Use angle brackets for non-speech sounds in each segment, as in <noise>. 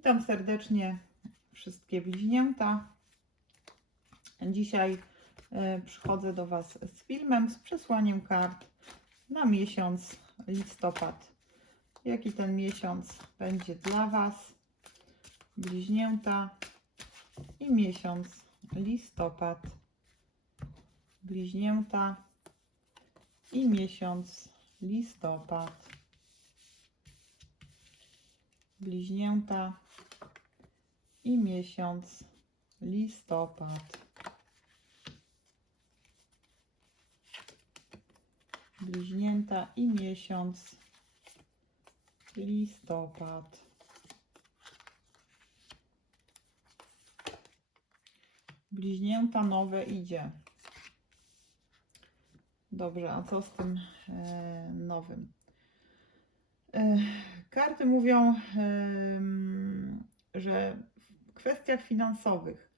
Witam serdecznie wszystkie bliźnięta. Dzisiaj e, przychodzę do Was z filmem, z przesłaniem kart na miesiąc listopad. Jaki ten miesiąc będzie dla Was, bliźnięta i miesiąc listopad. Bliźnięta i miesiąc listopad. Bliźnięta i miesiąc listopad. Bliźnięta i miesiąc listopad. Bliźnięta nowe idzie. Dobrze, a co z tym e, nowym? Karty mówią, że w kwestiach finansowych,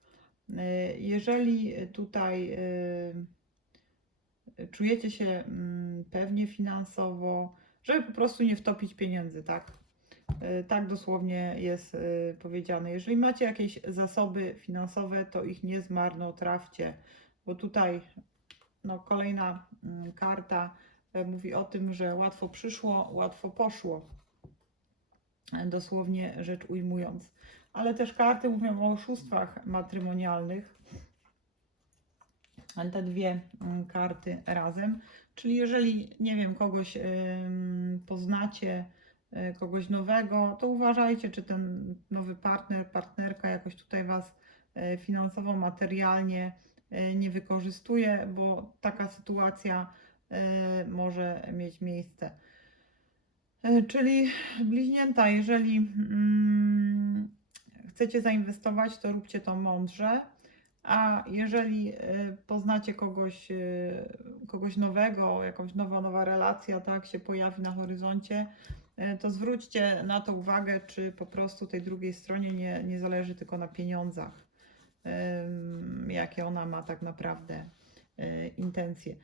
e, jeżeli tutaj e, czujecie się mm, pewnie finansowo, żeby po prostu nie wtopić pieniędzy, tak? E, Tak dosłownie jest powiedziane. Jeżeli macie jakieś zasoby finansowe, to ich nie zmarnotrawcie, bo tutaj no, kolejna mm, karta mówi o tym, że łatwo przyszło, łatwo poszło. E, Dosłownie rzecz ujmując. Ale też karty mówią o oszustwach matrymonialnych. Te dwie mm, karty razem. Czyli jeżeli, nie wiem, kogoś poznacie, y, kogoś nowego, to uważajcie, czy ten nowy partner, partnerka jakoś tutaj Was y, finansowo, materialnie y, nie wykorzystuje, bo taka sytuacja może mieć miejsce. Y, Czyli bliźnięta, jeżeli mm, chcecie zainwestować, to róbcie to mądrze. A jeżeli y, poznacie kogoś, y, kogoś nowego, jakąś nowa, nowa relacja, tak, się pojawi na horyzoncie, to zwróćcie na to uwagę, czy po prostu tej drugiej stronie nie, nie zależy tylko na pieniądzach, jakie ona ma tak naprawdę intencje.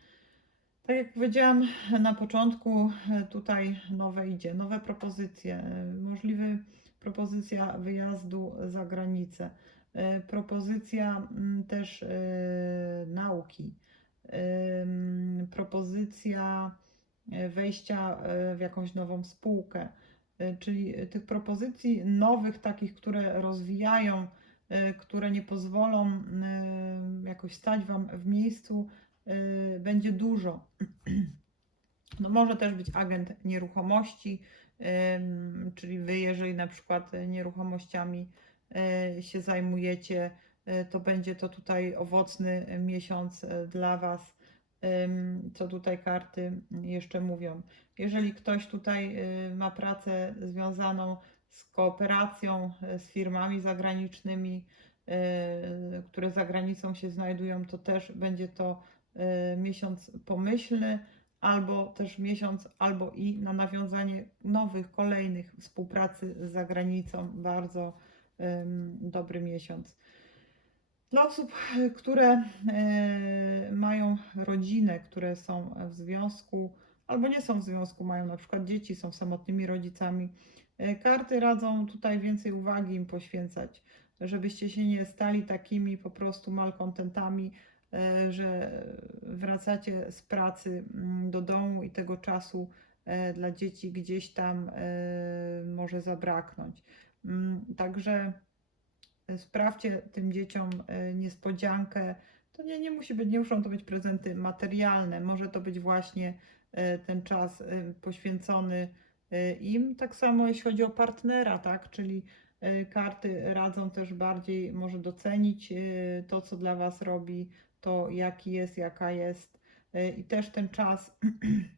Tak jak powiedziałam na początku, y, tutaj nowe idzie, nowe propozycje, y, możliwy propozycja wyjazdu za granicę e, propozycja mm, też e, nauki, em, propozycja e, wejścia e, w jakąś nową spółkę, E, czyli tych propozycji nowych, takich, które rozwijają, e, które nie pozwolą e, jakoś stać Wam w miejscu, e, będzie dużo. <clears throat> No może też być agent nieruchomości, czyli Wy, jeżeli na przykład nieruchomościami e, się zajmujecie, e, to będzie to tutaj owocny miesiąc dla Was, co tutaj karty jeszcze mówią. Jeżeli ktoś tutaj ma pracę związaną z kooperacją z firmami zagranicznymi, które za granicą się znajdują, to też będzie to miesiąc pomyślny, albo też miesiąc, albo i na nawiązanie nowych, kolejnych współpracy z zagranicą. Bardzo dobry miesiąc. Dla osób, które e, mają rodzinę, które są w związku, albo nie są w związku, mają na przykład dzieci, są samotnymi rodzicami, e, karty radzą tutaj więcej uwagi im poświęcać, żebyście się nie stali takimi po prostu malkontentami, że wracacie z pracy mm, do domu i tego czasu e, dla dzieci gdzieś tam e, może zabraknąć. Mm, Także sprawdźcie tym dzieciom e, niespodziankę. To nie, nie musi być, nie muszą to być prezenty materialne, może to być właśnie e, ten czas e, poświęcony e, im. Tak samo jeśli chodzi o partnera, tak? Czyli e, karty radzą też bardziej może docenić e, to, co dla Was robi, to jaki jest, jaka jest e, i też ten czas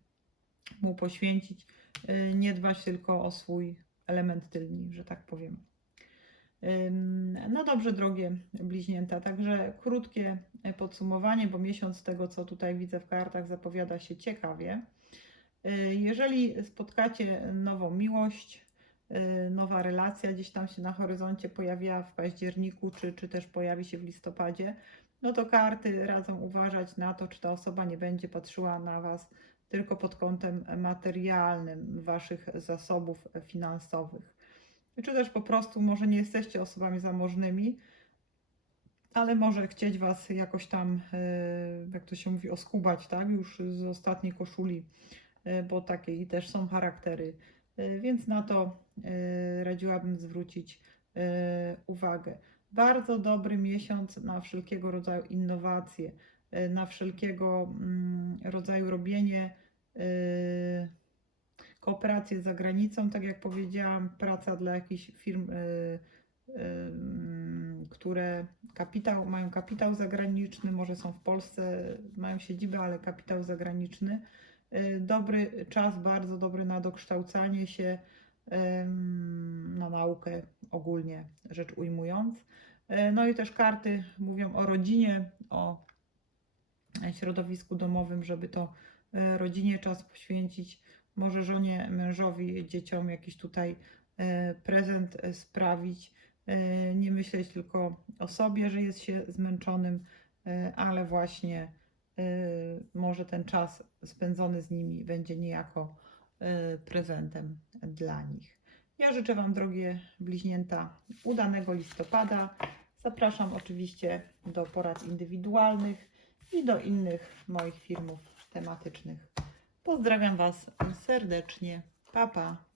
<clears throat> mu poświęcić, e, nie dbać tylko o swój element tylni, że tak powiem. No dobrze, drogie bliźnięta, także krótkie e, podsumowanie, bo miesiąc tego, co tutaj widzę w kartach, zapowiada się ciekawie. Jeżeli spotkacie nową miłość, nowa relacja gdzieś tam się na horyzoncie pojawiła w październiku, czy, czy też pojawi się w listopadzie, no to karty radzą uważać na to, czy ta osoba nie będzie patrzyła na Was tylko pod kątem materialnym Waszych zasobów finansowych. czy też po prostu może nie jesteście osobami zamożnymi, ale może chcieć Was jakoś tam, e, jak to się mówi, oskubać, tak? Już z ostatniej koszuli, e, bo takie też są charaktery. E, Więc na to radziłabym zwrócić uwagę. Bardzo dobry miesiąc na wszelkiego rodzaju innowacje, e, na wszelkiego mm, rodzaju robienie e, kooperacje z zagranicą, tak jak powiedziałam, praca dla jakichś firm, y, y, mm, które kapitał, mają kapitał zagraniczny, może są w Polsce, mają siedzibę, ale kapitał zagraniczny. Y, Dobry czas, bardzo dobry na dokształcanie się, na naukę ogólnie rzecz ujmując. Y, No i też karty mówią o rodzinie, o środowisku domowym, żeby to y, rodzinie czas poświęcić może żonie, mężowi, dzieciom jakiś tutaj e, prezent sprawić. Nie myśleć tylko o sobie, że jest się zmęczonym, ale właśnie może ten czas spędzony z nimi będzie niejako prezentem dla nich. Ja życzę Wam, drogie bliźnięta, udanego listopada. Zapraszam oczywiście do porad indywidualnych i do innych moich filmów tematycznych. Pozdrawiam Was serdecznie. Pa, pa.